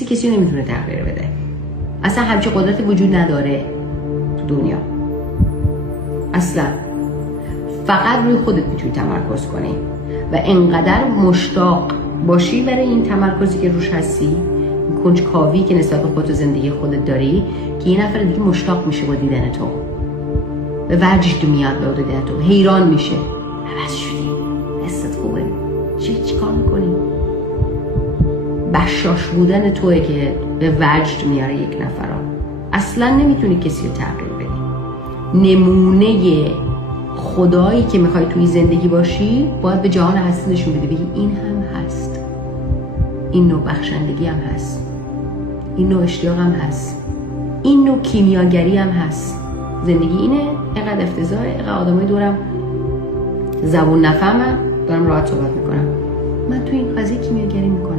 کسی نمیتونه تغییر بده. اصلا همچه قدرتی وجود نداره تو دنیا اصلا. فقط روی خودت میتونی تمرکز کنی و انقدر مشتاق باشی برای این تمرکزی که روش هستی، این کنجکاوی که نسبت به خودت و زندگی خودت داری، که یه نفر دیگه مشتاق میشه با دیدن تو، به وجد میاد با دیدن تو، حیران میشه. عوض شدی، حست خوبه، چی کار میکنی؟ بشاش بودن توئه که به وجد میاره یک نفر رو. اصلا نمیتونی کسی رو تغییر بدی. نمونه خدایی که میخوای توی زندگی باشی باید به جهان هستی نشون بدی، بگی این هم هست، این نوع بخشندگی هم هست، این نوع اشتیاق هم هست، این نوع کیمیاگری هم هست. زندگی اینه، اینقدر افتضاحه، اینقدر آدمای دورم زبون نفهمم دارم راحت صحبت میکنم، من توی این قضیه کیمیاگری میکنم.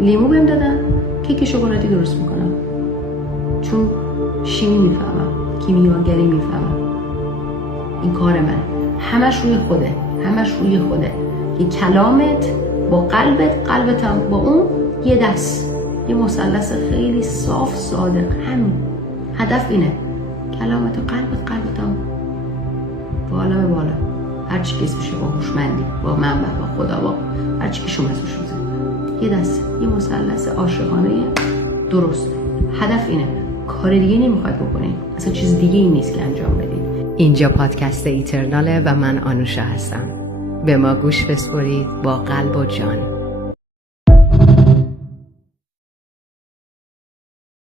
لیمو بهم دادن، کیک شکلاتی درست میکنم، چون شیمی میفهمم، کیمیاگری میفهمم. این کار منه. همش روی خوده، همش روی خوده. یه کلامت با قلبت هم با اون یه دست، یه مثلث خیلی صاف صادق. همین هدف اینه، کلامت و قلبت هم با عالم بالا، هرچی که اسمشه، با هوشمندی، با منبع، با خدا، با هرچی که شما اسمش روزه، یه دست، یه مثلث عاشقانه درست. هدف اینه، کار دیگه نمیخواد بکنید، اصلا چیز دیگه این نیست که انجام بدید. اینجا پادکست ایترناله و من آنوشا هستم. به ما گوش بسپارید با قلب و جان.